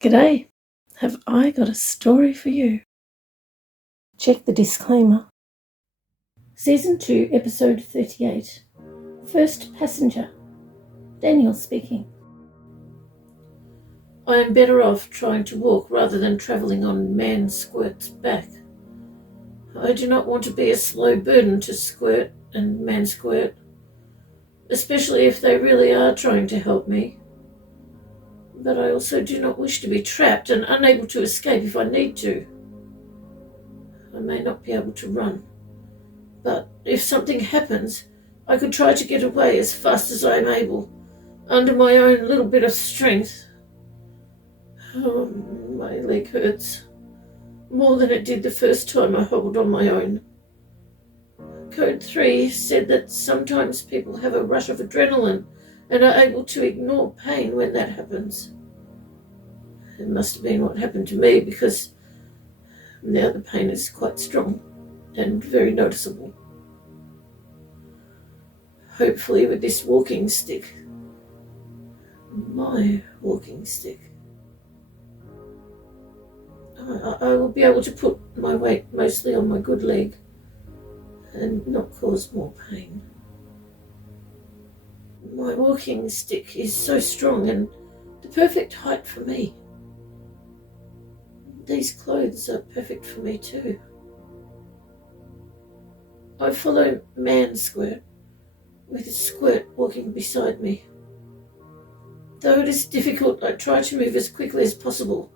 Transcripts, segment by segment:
G'day, have I got a story for you? Check the disclaimer. Season 2, Episode 38. First Passenger. Daniel speaking. I am better off trying to walk rather than travelling on man Squirt's back. I do not want to be a slow burden to Squirt and man Squirt, especially if they really are trying to help me. But I also do not wish to be trapped and unable to escape if I need to. I may not be able to run, but if something happens, I could try to get away as fast as I am able, under my own little bit of strength. Oh, my leg hurts, more than it did the first time I hobbled on my own. Code 3 said that sometimes people have a rush of adrenaline and are able to ignore pain when that happens. It must have been what happened to me, because now the pain is quite strong and very noticeable. Hopefully with this walking stick, my walking stick, I will be able to put my weight mostly on my good leg and not cause more pain. My walking stick is so strong and the perfect height for me. These clothes are perfect for me too. I follow man Squirt, with his Squirt walking beside me. Though it is difficult, I try to move as quickly as possible,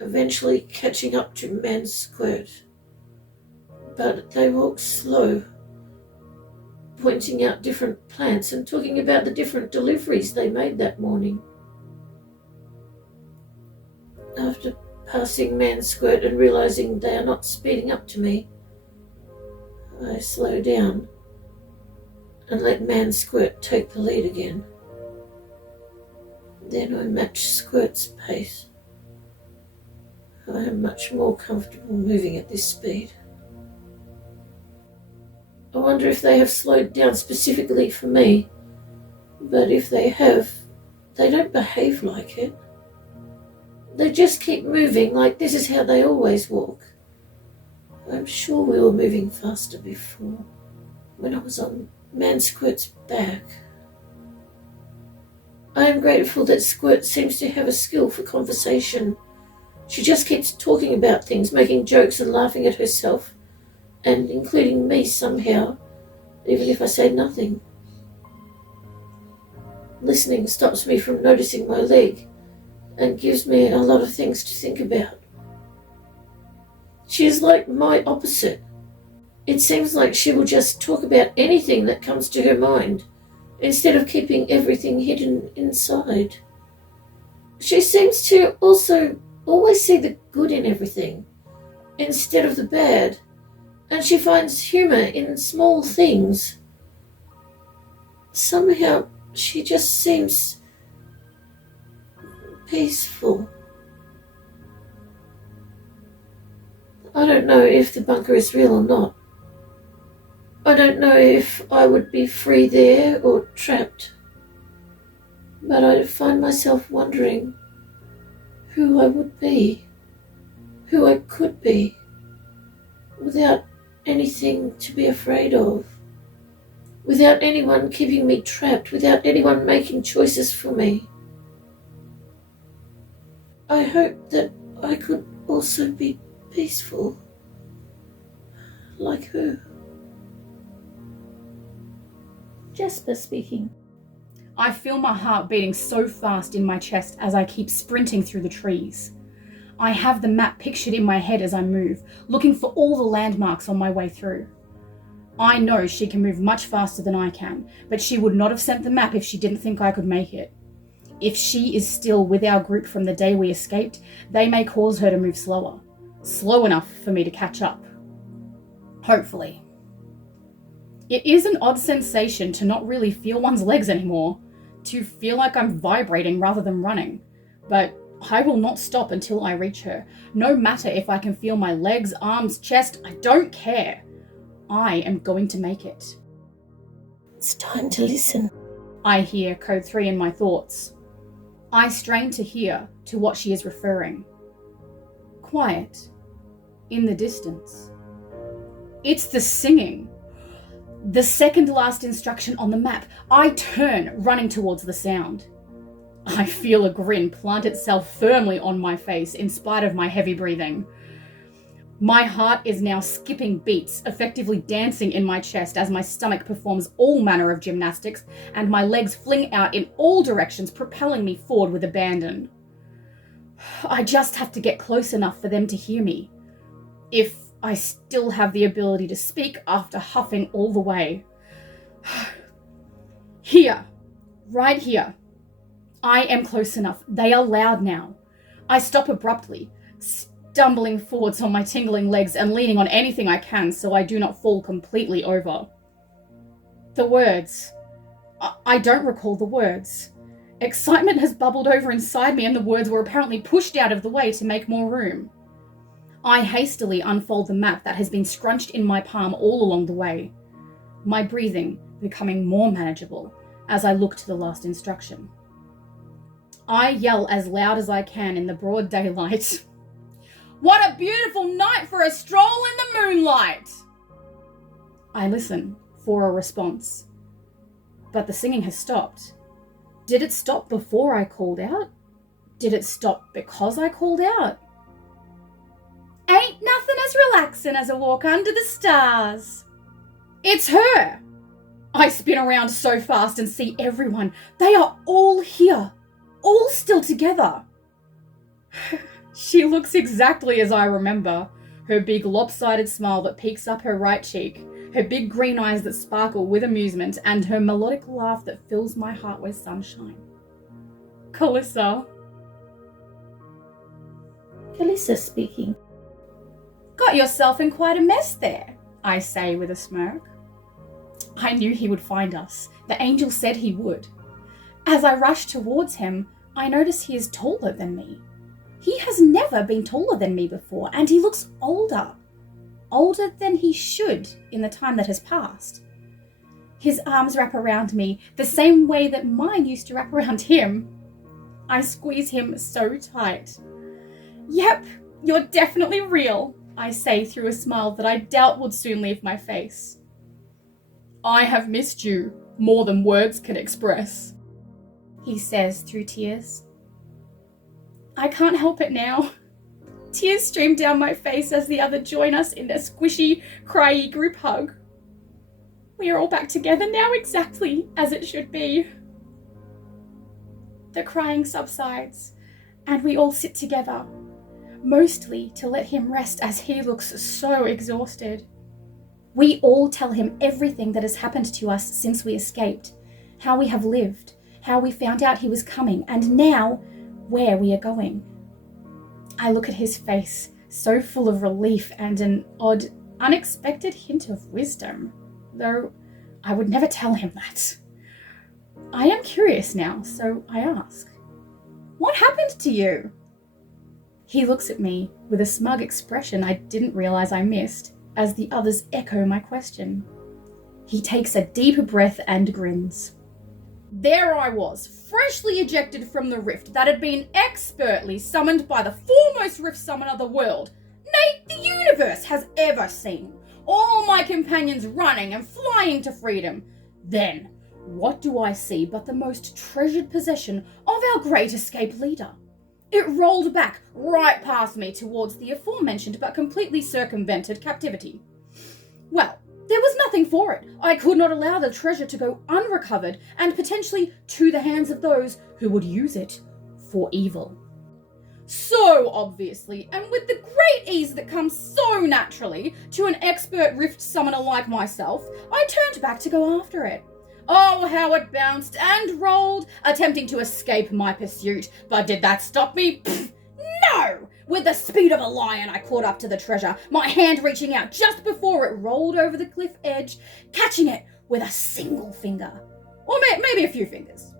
eventually catching up to man Squirt. But they walk slow, pointing out different plants and talking about the different deliveries they made that morning. After passing man Squirt and realizing they are not speeding up to me, I slow down and let man Squirt take the lead again. Then I match Squirt's pace. I am much more comfortable moving at this speed. I wonder if they have slowed down specifically for me, but if they have, they don't behave like it. They just keep moving like this is how they always walk. I'm sure we were moving faster before, when I was on man Squirt's back. I am grateful that Squirt seems to have a skill for conversation. She just keeps talking about things, making jokes and laughing at herself, and including me somehow, even if I say nothing. Listening stops me from noticing my leg and gives me a lot of things to think about. She is like my opposite. It seems like she will just talk about anything that comes to her mind, instead of keeping everything hidden inside. She seems to also always see the good in everything, instead of the bad, and she finds humour in small things. Somehow she just seems peaceful. I don't know if the bunker is real or not. I don't know if I would be free there or trapped. But I find myself wondering who I would be, who I could be, without anything to be afraid of, without anyone keeping me trapped, without anyone making choices for me. I hope that I could also be peaceful, like her. Jasper speaking. I feel my heart beating so fast in my chest as I keep sprinting through the trees. I have the map pictured in my head as I move, looking for all the landmarks on my way through. I know she can move much faster than I can, but she would not have sent the map if she didn't think I could make it. If she is still with our group from the day we escaped, they may cause her to move slower. Slow enough for me to catch up. Hopefully. It is an odd sensation to not really feel one's legs anymore, to feel like I'm vibrating rather than running. But I will not stop until I reach her. No matter if I can feel my legs, arms, chest, I don't care. I am going to make it. It's time to listen. I hear code 3 in my thoughts. I strain to hear to what she is referring. Quiet. In the distance. It's the singing. The second last instruction on the map. I turn, running towards the sound. I feel a grin plant itself firmly on my face in spite of my heavy breathing. My heart is now skipping beats, effectively dancing in my chest as my stomach performs all manner of gymnastics and my legs fling out in all directions, propelling me forward with abandon. I just have to get close enough for them to hear me. If I still have the ability to speak after huffing all the way. Here. Right here. I am close enough. They are loud now. I stop abruptly, stumbling forwards on my tingling legs and leaning on anything I can so I do not fall completely over. The words. I don't recall the words. Excitement has bubbled over inside me and the words were apparently pushed out of the way to make more room. I hastily unfold the map that has been scrunched in my palm all along the way, my breathing becoming more manageable as I look to the last instruction. I yell as loud as I can in the broad daylight. What a beautiful night for a stroll in the moonlight! I listen for a response, but the singing has stopped. Did it stop before I called out? Did it stop because I called out? Ain't nothing as relaxing as a walk under the stars. It's her! I spin around so fast and see everyone. They are all here. All still together. She looks exactly as I remember. Her big lopsided smile that peeks up her right cheek, her big green eyes that sparkle with amusement, and her melodic laugh that fills my heart with sunshine. Calissa. Calissa speaking. Got yourself in quite a mess there, I say with a smirk. I knew he would find us. The angel said he would. As I rush towards him, I notice he is taller than me. He has never been taller than me before, and he looks older. Older than he should in the time that has passed. His arms wrap around me the same way that mine used to wrap around him. I squeeze him so tight. Yep, you're definitely real, I say through a smile that I doubt would soon leave my face. I have missed you more than words can express, he says through tears. I can't help it now. Tears stream down my face as the other join us in their squishy, cryy group hug. We are all back together now, exactly as it should be. The crying subsides, and we all sit together, mostly to let him rest as he looks so exhausted. We all tell him everything that has happened to us since we escaped, how we have lived, how we found out he was coming, and now where we are going. I look at his face, so full of relief and an odd, unexpected hint of wisdom, though I would never tell him that. I am curious now, so I ask, what happened to you? He looks at me with a smug expression I didn't realize I missed, as the others echo my question. He takes a deeper breath and grins. There I was, freshly ejected from the rift that had been expertly summoned by the foremost rift summoner the world, nay, the universe has ever seen. All my companions running and flying to freedom. Then, what do I see but the most treasured possession of our great escape leader? It rolled back right past me towards the aforementioned but completely circumvented captivity. Well, there was nothing for it. I could not allow the treasure to go unrecovered and potentially to the hands of those who would use it for evil. So obviously, and with the great ease that comes so naturally to an expert rift summoner like myself, I turned back to go after it. Oh, how it bounced and rolled, attempting to escape my pursuit. But did that stop me? Pfft, no! With the speed of a lion, I caught up to the treasure, my hand reaching out just before it rolled over the cliff edge, catching it with a single finger. Or maybe a few fingers.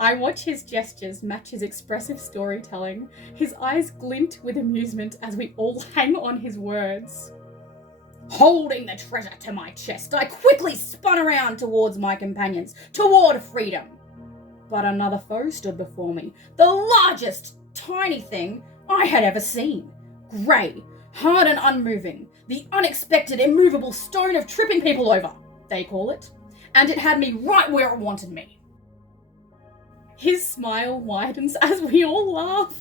I watch his gestures match his expressive storytelling. His eyes glint with amusement as we all hang on his words. Holding the treasure to my chest, I quickly spun around towards my companions, toward freedom. But another foe stood before me, the largest tiny thing I had ever seen. Grey, hard and unmoving, the unexpected immovable stone of tripping people over, they call it, and it had me right where it wanted me. His smile widens as we all laugh.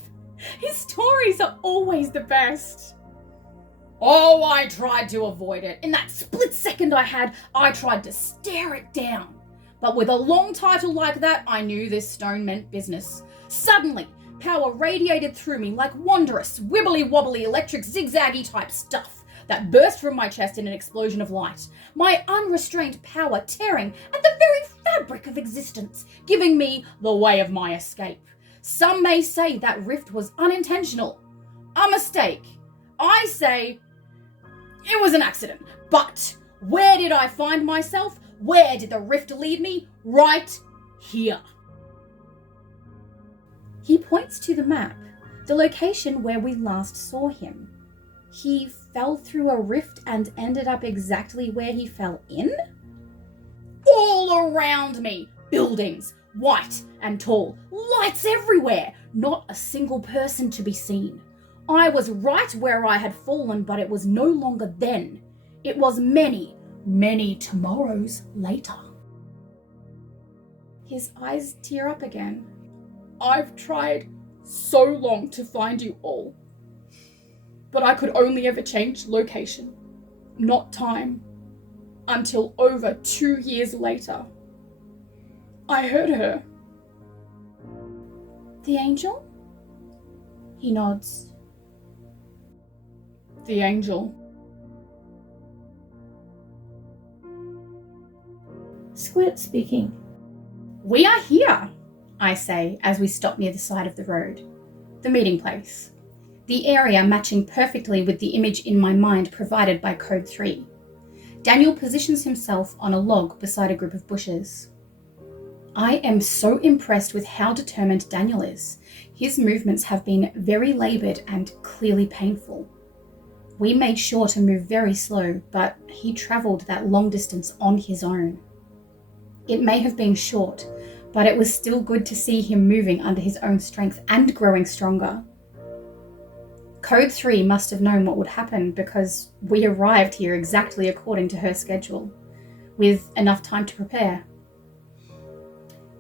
His stories are always the best. Oh, I tried to avoid it. In that split second I tried to stare it down. But with a long title like that, I knew this stone meant business. Suddenly, power radiated through me like wondrous, wibbly-wobbly electric zigzaggy type stuff that burst from my chest in an explosion of light. My unrestrained power tearing at the very fabric of existence, giving me the way of my escape. Some may say that rift was unintentional, a mistake. I say it was an accident. But where did I find myself? Where did the rift lead me? Right here. He points to the map, the location where we last saw him. He fell through a rift and ended up exactly where he fell in? All around me, buildings, white and tall, lights everywhere, not a single person to be seen. I was right where I had fallen, but it was no longer then. It was many, many tomorrows later. His eyes tear up again. I've tried so long to find you all, but I could only ever change location, not time, until over 2 years later. I heard her. The angel? He nods. The angel. Squirt speaking. We are here, I say as we stop near the side of the road. The meeting place. The area matching perfectly with the image in my mind provided by Code 3. Daniel positions himself on a log beside a group of bushes. I am so impressed with how determined Daniel is. His movements have been very laboured and clearly painful. We made sure to move very slow, but he travelled that long distance on his own. It may have been short, but it was still good to see him moving under his own strength and growing stronger. Code 3 must have known what would happen because we arrived here exactly according to her schedule, with enough time to prepare.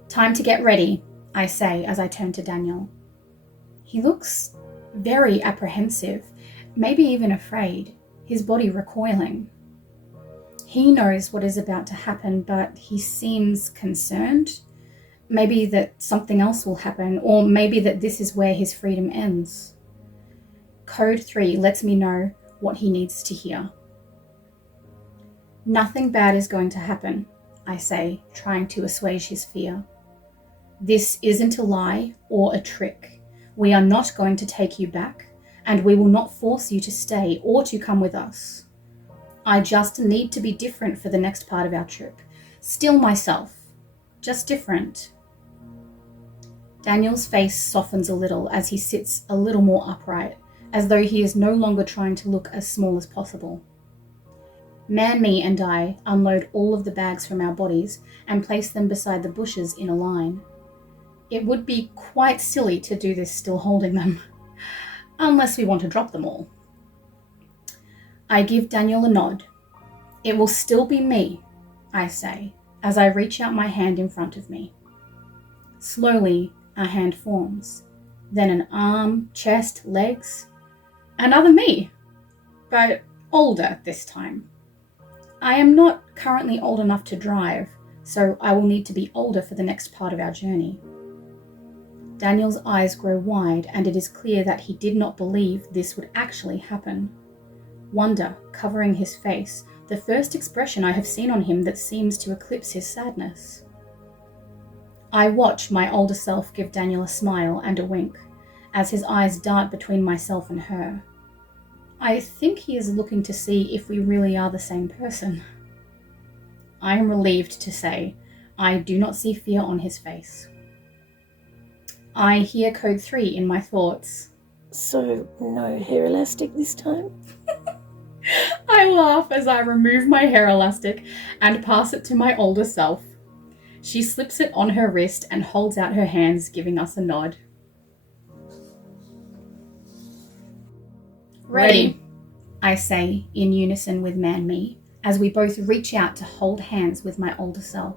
Time to get ready, I say as I turn to Daniel. He looks very apprehensive, maybe even afraid, his body recoiling. He knows what is about to happen, but he seems concerned. Maybe that something else will happen, or maybe that this is where his freedom ends. Code 3 lets me know what he needs to hear. Nothing bad is going to happen, I say, trying to assuage his fear. This isn't a lie or a trick. We are not going to take you back, and we will not force you to stay or to come with us. I just need to be different for the next part of our trip. Still myself, just different. Daniel's face softens a little as he sits a little more upright, as though he is no longer trying to look as small as possible. Man-Me and I unload all of the bags from our bodies and place them beside the bushes in a line. It would be quite silly to do this still holding them, unless we want to drop them all. I give Daniel a nod. It will still be me, I say, as I reach out my hand in front of me. Slowly, a hand forms, then an arm, chest, legs. Another me, but older this time. I am not currently old enough to drive, so I will need to be older for the next part of our journey. Daniel's eyes grow wide, and it is clear that he did not believe this would actually happen. Wonder covering his face, the first expression I have seen on him that seems to eclipse his sadness. I watch my older self give Daniel a smile and a wink, as his eyes dart between myself and her. I think he is looking to see if we really are the same person. I am relieved to say I do not see fear on his face. I hear Code 3 in my thoughts. So, no hair elastic this time? I laugh as I remove my hair elastic and pass it to my older self. She slips it on her wrist and holds out her hands, giving us a nod. Ready, I say in unison with Man-Me, as we both reach out to hold hands with my older self.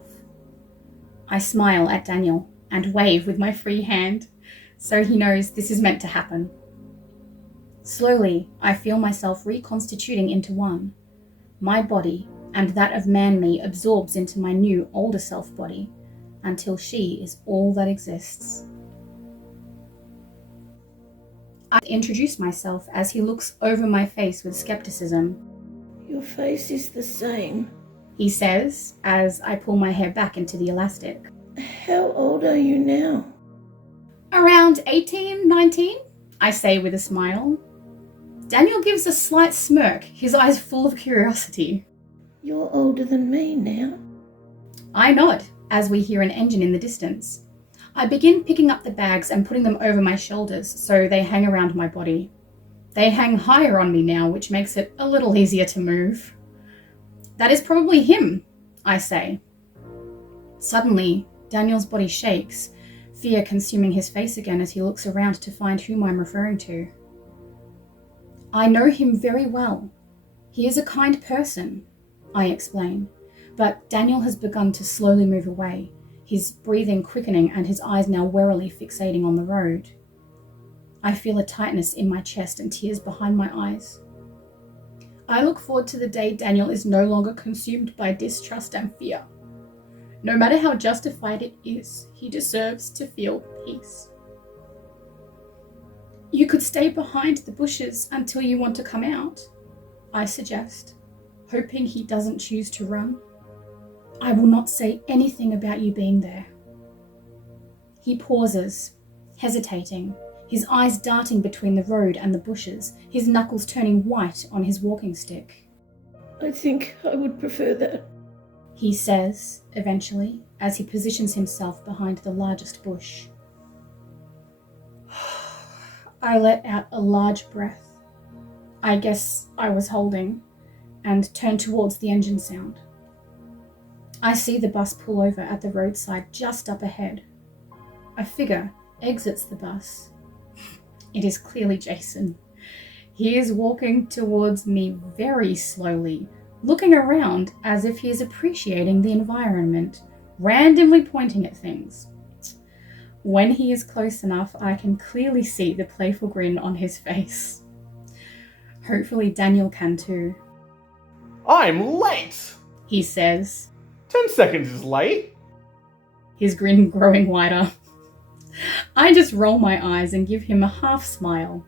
I smile at Daniel and wave with my free hand, so he knows this is meant to happen. Slowly, I feel myself reconstituting into one. My body and that of Man-Me absorbs into my new older self body, until she is all that exists. I introduce myself as he looks over my face with skepticism. Your face is the same, he says, as I pull my hair back into the elastic. How old are you now? Around 18, 19, I say with a smile. Daniel gives a slight smirk, his eyes full of curiosity. You're older than me now. I nod as we hear an engine in the distance. I begin picking up the bags and putting them over my shoulders so they hang around my body. They hang higher on me now, which makes it a little easier to move. That is probably him, I say. Suddenly, Daniel's body shakes, fear consuming his face again as he looks around to find whom I'm referring to. I know him very well. He is a kind person, I explain, but Daniel has begun to slowly move away, his breathing quickening and his eyes now warily fixating on the road. I feel a tightness in my chest and tears behind my eyes. I look forward to the day Daniel is no longer consumed by distrust and fear. No matter how justified it is, he deserves to feel peace. You could stay behind the bushes until you want to come out, I suggest, hoping he doesn't choose to run. I will not say anything about you being there. He pauses, hesitating, his eyes darting between the road and the bushes, his knuckles turning white on his walking stick. I think I would prefer that, he says, eventually, as he positions himself behind the largest bush. I let out a large breath, I guess I was holding, and turn towards the engine sound. I see the bus pull over at the roadside just up ahead. A figure exits the bus. It is clearly Jason. He is walking towards me very slowly, looking around as if he is appreciating the environment, randomly pointing at things. When he is close enough, I can clearly see the playful grin on his face. Hopefully Daniel can too. I'm late! He says. 10 seconds is late. His grin growing wider. I just roll my eyes and give him a half smile.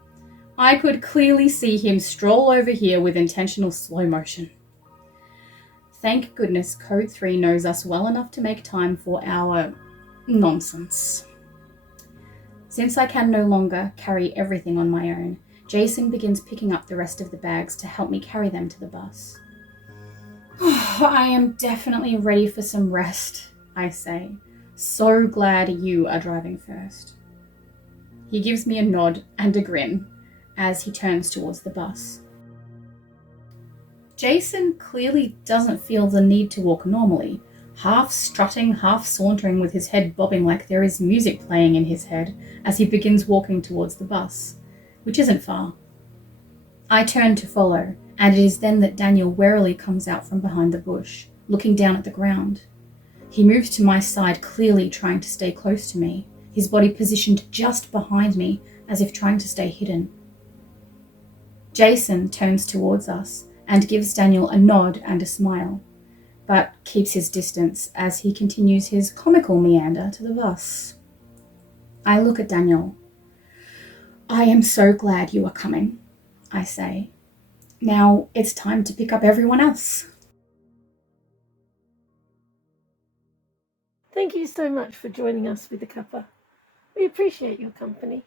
I could clearly see him stroll over here with intentional slow motion. Thank goodness Code 3 knows us well enough to make time for our nonsense. Since I can no longer carry everything on my own, Jason begins picking up the rest of the bags to help me carry them to the bus. I am definitely ready for some rest, I say. So glad you are driving first. He gives me a nod and a grin as he turns towards the bus. Jason clearly doesn't feel the need to walk normally, half strutting, half sauntering with his head bobbing like there is music playing in his head as he begins walking towards the bus, which isn't far. I turn to follow, and it is then that Daniel warily comes out from behind the bush, looking down at the ground. He moves to my side, clearly trying to stay close to me, his body positioned just behind me, as if trying to stay hidden. Jason turns towards us and gives Daniel a nod and a smile, but keeps his distance as he continues his comical meander to the bus. I look at Daniel. I am so glad you are coming, I say. Now it's time to pick up everyone else. Thank you so much for joining us with the cuppa. We appreciate your company.